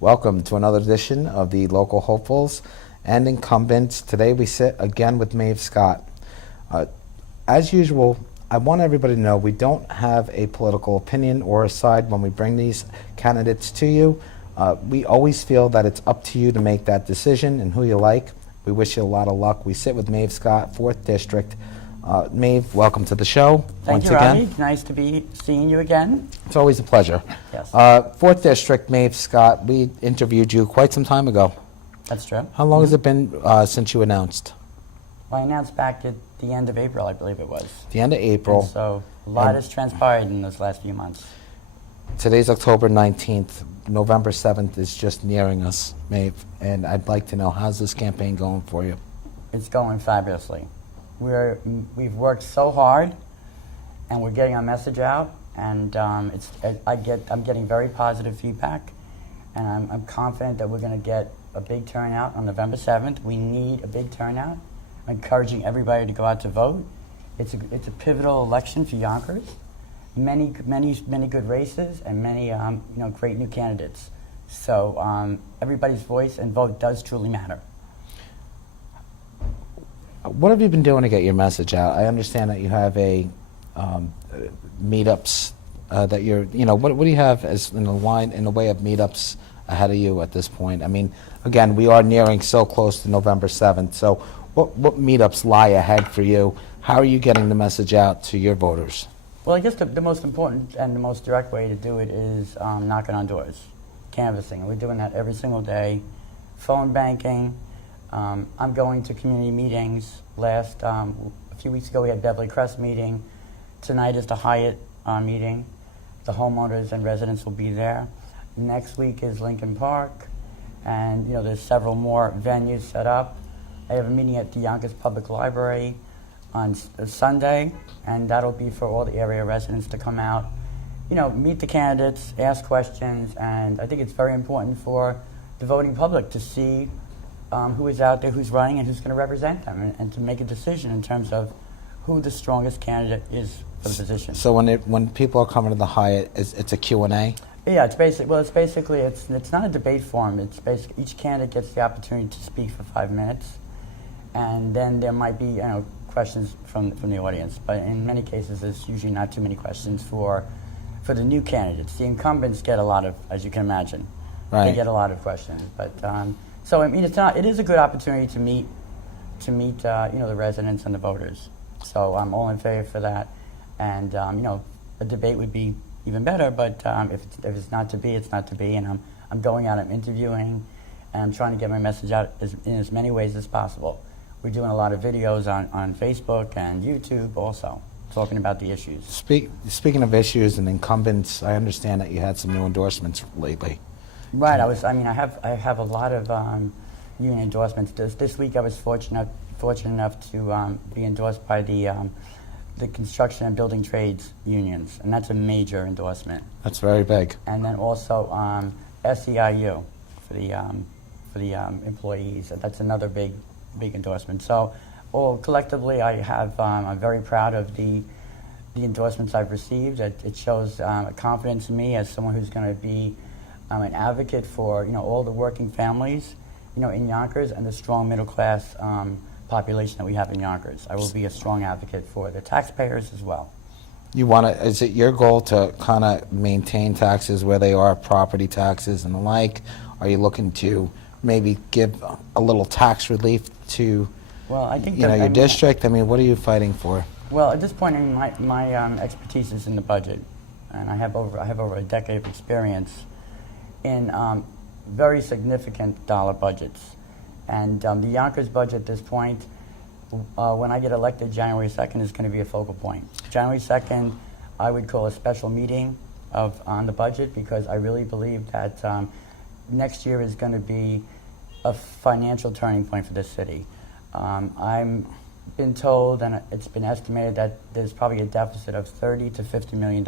Welcome to another edition of the Local Hopefuls and Incumbents. Today we sit again with Maeve Scott. As usual, I want everybody to know we don't have a political opinion or a side when we bring these candidates to you. We always feel that it's up to you to make that decision and who you like. We wish you a lot of luck. We sit with Maeve Scott, 4th District. Maeve, welcome to the show. Thank you, Robbie. Nice to be seeing you again. It's always a pleasure. Yes. 4th District, Maeve Scott, we interviewed you quite some time ago. That's true. How long has it been since you announced? Well, I announced back at the end of April, I believe it was. The end of April. And so a lot has transpired in those last few months. Today's October 19th. November 7th is just nearing us, Maeve, and I'd like to know, how's this campaign going for you? It's going fabulously. We've worked so hard, and we're getting our message out, and I'm getting very positive feedback, and I'm confident that we're going to get a big turnout on November 7th. We need a big turnout. I'm encouraging everybody to go out to vote. It's a pivotal election for Yonkers. Many good races and many great new candidates. So everybody's voice and vote does truly matter. What have you been doing to get your message out? I understand that you have a meetups that you're. What do you have as in the way of meetups ahead of you at this point? I mean, again, we are nearing so close to November 7th. So, what meetups lie ahead for you? How are you getting the message out to your voters? Well, I guess the most important and the most direct way to do it is knocking on doors, canvassing. We're doing that every single day. Phone banking. I'm going to community meetings. A few weeks ago we had Beverly Crest meeting. Tonight is the Hyatt meeting. The homeowners and residents will be there. Next week is Lincoln Park, and there's several more venues set up. I have a meeting at the Yonkers Public Library on Sunday, and that'll be for all the area residents to come out, meet the candidates, ask questions, and I think it's very important for the voting public to see who is out there, who's running, and who's going to represent them, and to make a decision in terms of who the strongest candidate is for the position. So when people are coming to the Hyatt, it's a Q&A? Yeah, it's not a debate forum. It's basically each candidate gets the opportunity to speak for 5 minutes, and then there might be questions from the audience. But in many cases, there's usually not too many questions for the new candidates. The incumbents get a lot of, as you can imagine, right. They get a lot of questions. But so I mean, it is a good opportunity to meet the residents and the voters. So I'm all in favor for that, and a debate would be even better. But if it's not to be, it's not to be. And I'm going out, I'm interviewing, and I'm trying to get my message out in as many ways as possible. We're doing a lot of videos on Facebook and YouTube also, talking about the issues. Speaking of issues and incumbents, I understand that you had some new endorsements lately. Right. I have a lot of union endorsements. This week I was fortunate enough to be endorsed by the construction and building trades unions, and that's a major endorsement. That's very big. And then also SEIU for the employees. That's another big endorsement. So, collectively, I'm very proud of the endorsements I've received. It shows confidence in me as someone who's going to be an advocate for all the working families in Yonkers and the strong middle class population that we have in Yonkers. I will be a strong advocate for the taxpayers as well. Is it your goal to kind of maintain taxes where they are, property taxes and the like? Are you looking to maybe give a little tax relief to your district? I mean, what are you fighting for? Well, at this point, my expertise is in the budget, and I have over a decade of experience in very significant dollar budgets. And the Yonkers budget at this point, when I get elected January 2nd, is going to be a focal point. January 2nd, I would call a special meeting on the budget, because I really believe that next year is going to be a financial turning point for this city. I'm been told, and it's been estimated, that there's probably a deficit of $30 to $50 million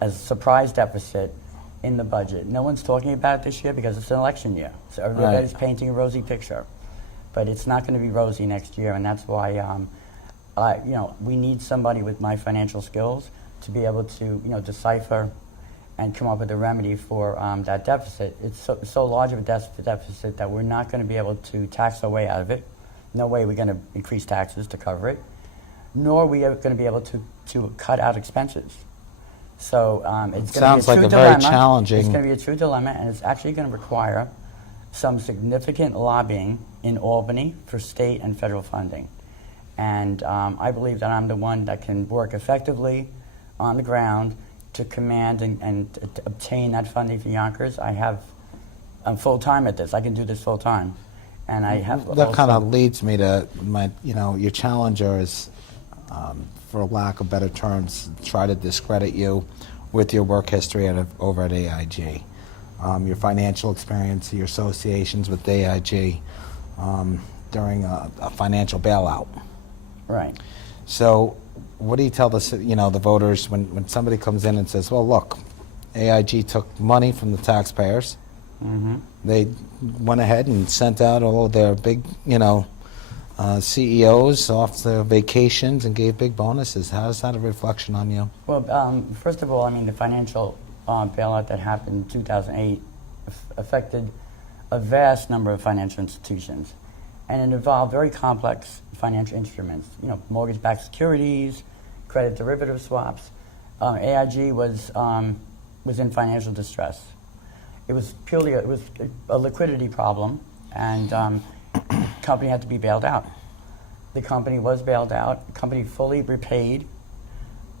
as a surprise deficit in the budget. No one's talking about it this year because it's an election year, so everybody's painting a rosy picture. But it's not going to be rosy next year, and that's why we need somebody with my financial skills to be able to decipher and come up with a remedy for that deficit. It's so large of a deficit that we're not going to be able to tax our way out of it. No way we're going to increase taxes to cover it, nor are we going to be able to cut out expenses. So it's going to be a true dilemma. Very challenging. It's going to be a true dilemma, and it's actually going to require some significant lobbying in Albany for state and federal funding. And I believe that I'm the one that can work effectively on the ground to command and to obtain that funding for Yonkers. I'm full-time at this. I can do this full-time. And I have that kind of leads me to your challenger is, for lack of better terms, try to discredit you with your work history over at AIG. Your financial experience, your associations with AIG during a financial bailout. Right. So what do you tell the voters when somebody comes in and says, well, look, AIG took money from the taxpayers. Mm-hmm. They went ahead and sent out all of their big, CEOs off their vacations and gave big bonuses. How is that a reflection on you? Well, first of all, I mean, the financial bailout that happened in 2008 affected a vast number of financial institutions. And it involved very complex financial instruments, mortgage-backed securities, credit derivative swaps. AIG was in financial distress. It was purely a liquidity problem, and the company had to be bailed out. The company was bailed out. The company fully repaid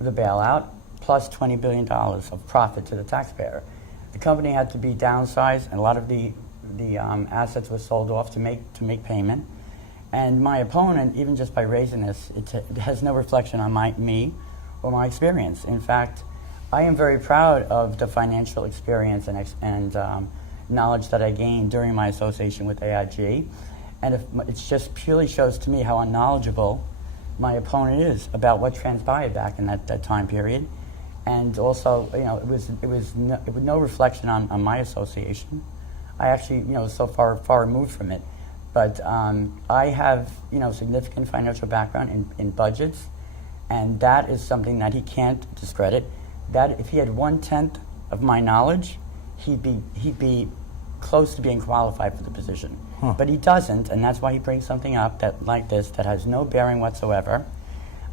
the bailout, plus $20 billion of profit to the taxpayer. The company had to be downsized, and a lot of the assets were sold off to make payment. And my opponent, even just by raising this, it has no reflection on me or my experience. In fact, I am very proud of the financial experience and knowledge that I gained during my association with AIG. And it just purely shows to me how unknowledgeable my opponent is about what transpired back in that time period. And also, it was no reflection on my association. I actually, so far removed from it. But I have, significant financial background in budgets, and that is something that he can't discredit. That if he had 1/10 of my knowledge, he'd be close to being qualified for the position. Huh. But he doesn't, and that's why he brings something up like this that has no bearing whatsoever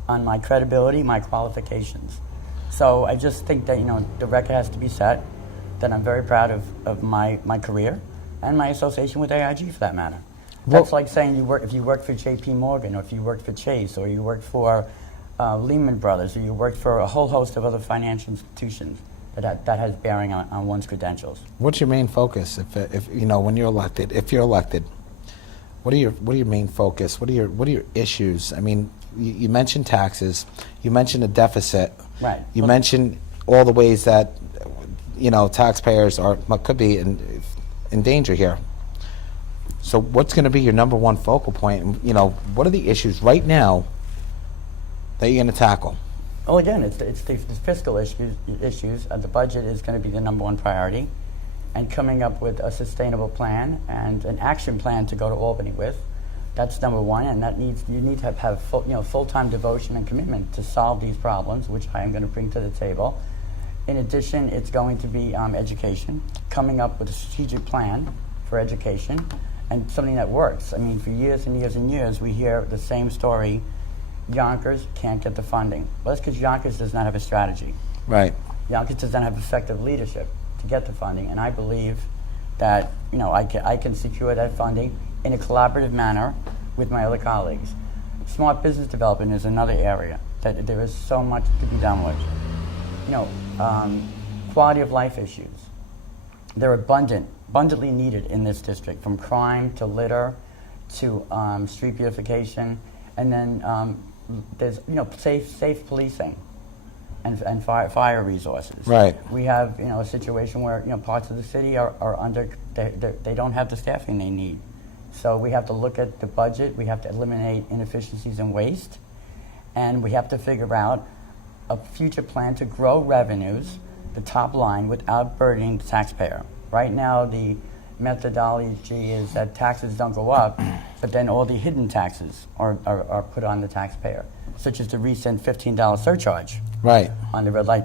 on my credibility, my qualifications. So I just think that the record has to be set that I'm very proud of my career and my association with AIG for that matter. That's like saying if you worked for J.P. Morgan, or if you worked for Chase, or you worked for Lehman Brothers, or you worked for a whole host of other financial institutions, that has bearing on one's credentials. What's your main focus if when you're elected? If you're elected, what are your main focus? What are your issues? I mean, you mentioned taxes, you mentioned a deficit, right? You mentioned all the ways that taxpayers could be in danger here. So what's going to be your number one focal point? What are the issues right now that you're going to tackle? Well, again, it's the fiscal issues. The budget is going to be the number one priority, and coming up with a sustainable plan and an action plan to go to Albany with. That's number one, and you need to have full-time devotion and commitment to solve these problems, which I am going to bring to the table. In addition, it's going to be education, coming up with a strategic plan for education, and something that works. I mean, for years and years and years, we hear the same story. Yonkers can't get the funding. Well, that's because Yonkers does not have a strategy. Right. Yonkers does not have effective leadership to get the funding, and I believe that I can secure that funding in a collaborative manner with my other colleagues. Smart business development is another area that there is so much to be done with. Quality of life issues. They're abundantly needed in this district, from crime to litter to street beautification, and then there's safe policing and fire resources. Right. We have a situation where parts of the city are under they don't have the staffing they need, so we have to look at the budget. We have to eliminate inefficiencies and waste, and we have to figure out a future plan to grow revenues, the top line, without burdening the taxpayer. Right now, the methodology is that taxes don't go up, but then all the hidden taxes are put on the taxpayer, such as the recent $15 surcharge. Right. On the red light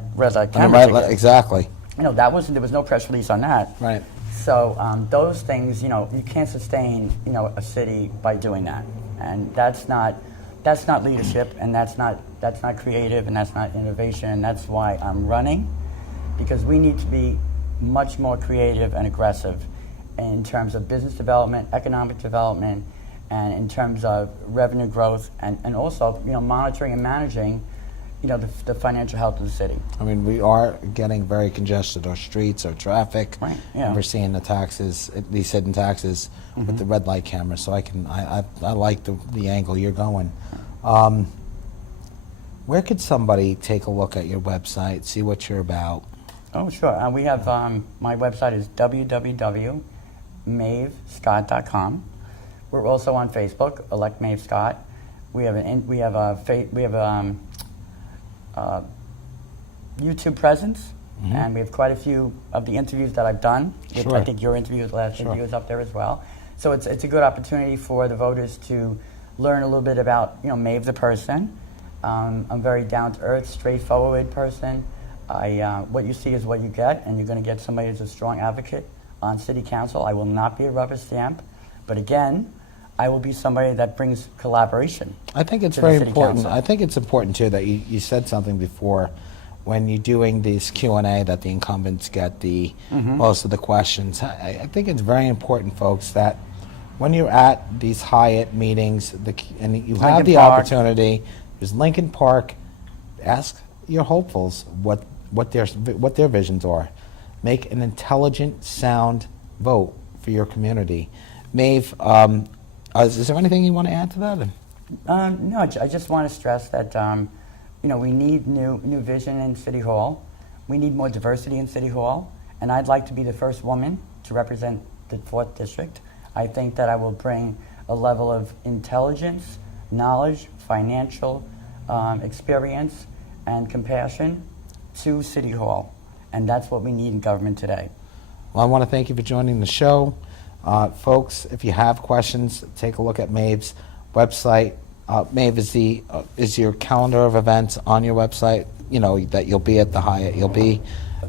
camera ticket. Exactly. that wasn't, there was no press release on that. Right. So those things, you can't sustain, a city by doing that, and that's not leadership, and that's not creative, and that's not innovation. And that's why I'm running, because we need to be much more creative and aggressive in terms of business development, economic development, and in terms of revenue growth, and also monitoring and managing the financial health of the city. I mean, we are getting very congested, our streets, our traffic. Right, yeah. We're seeing the taxes, these hidden taxes with the red light camera, so I like the angle you're going. Where could somebody take a look at your website, see what you're about? Oh, sure. We have, my website is www.maevescott.com. We're also on Facebook, Elect Maeve Scott. We have a YouTube presence, and we have quite a few of the interviews that I've done. Sure. I think your interview, the last interview, is up there as well. So it's a good opportunity for the voters to learn a little bit about Maeve the person. I'm a very down to earth, straightforward person. What you see is what you get, and you're going to get somebody who's a strong advocate on City Council. I will not be a rubber stamp, but again, I will be somebody that brings collaboration. I think it's to the very City important. Council. I think it's important too that you said something before when you're doing this Q&A that the incumbents get the most of the questions. I think it's very important, folks, that when you're at these Hyatt meetings and you have Lincoln the Park. opportunity, there's Lincoln Park, ask your hopefuls what their visions are. Make an intelligent, sound vote for your community. Maeve, is there anything you want to add to that? No, I just want to stress that we need new vision in City Hall. We need more diversity in City Hall, and I'd like to be the first woman to represent the 4th District. I think that I will bring a level of intelligence, knowledge, financial experience, and compassion to City Hall, and that's what we need in government today. Well, I want to thank you for joining the show. Folks, if you have questions, take a look at Maeve's website. Maeve, is your calendar of events on your website? That you'll be at the Hyatt.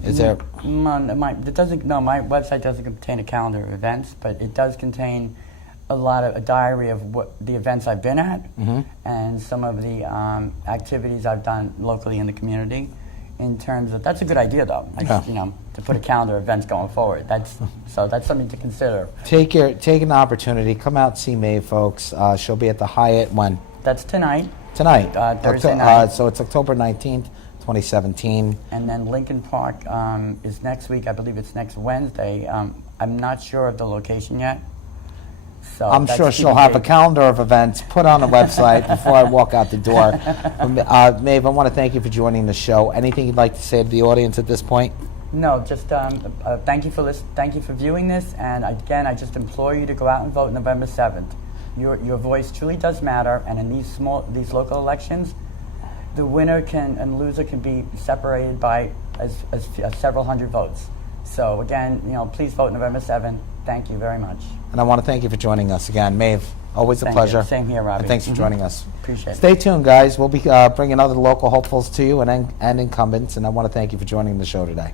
Is there? My website doesn't contain a calendar of events, but it does contain a diary of what the events I've been at and some of the activities I've done locally in the community. In terms of, that's a good idea though. To put a calendar of events going forward. That's something to consider. Take an opportunity. Come out and see Maeve, folks. She'll be at the Hyatt when? That's tonight. Tonight. Thursday night. So it's October 19th, 2017. And then Lincoln Park is next week. I believe it's next Wednesday. I'm not sure of the location yet. So I'm sure she'll have a calendar of events put on the website before I walk out the door. Maeve, I want to thank you for joining the show. Anything you'd like to say to the audience at this point? No, just thank you for Thank you for viewing this, and again, I just implore you to go out and vote November 7th. Your voice truly does matter, and in these local elections, the winner and loser can be separated by as several hundred votes. So again, please vote November 7th. Thank you very much. And I want to thank you for joining us again. Maeve, always a pleasure. You. Same here, Robbie. And thanks for joining us. Appreciate it. Stay tuned, guys. We'll be bringing other local hopefuls to you and incumbents, and I want to thank you for joining the show today.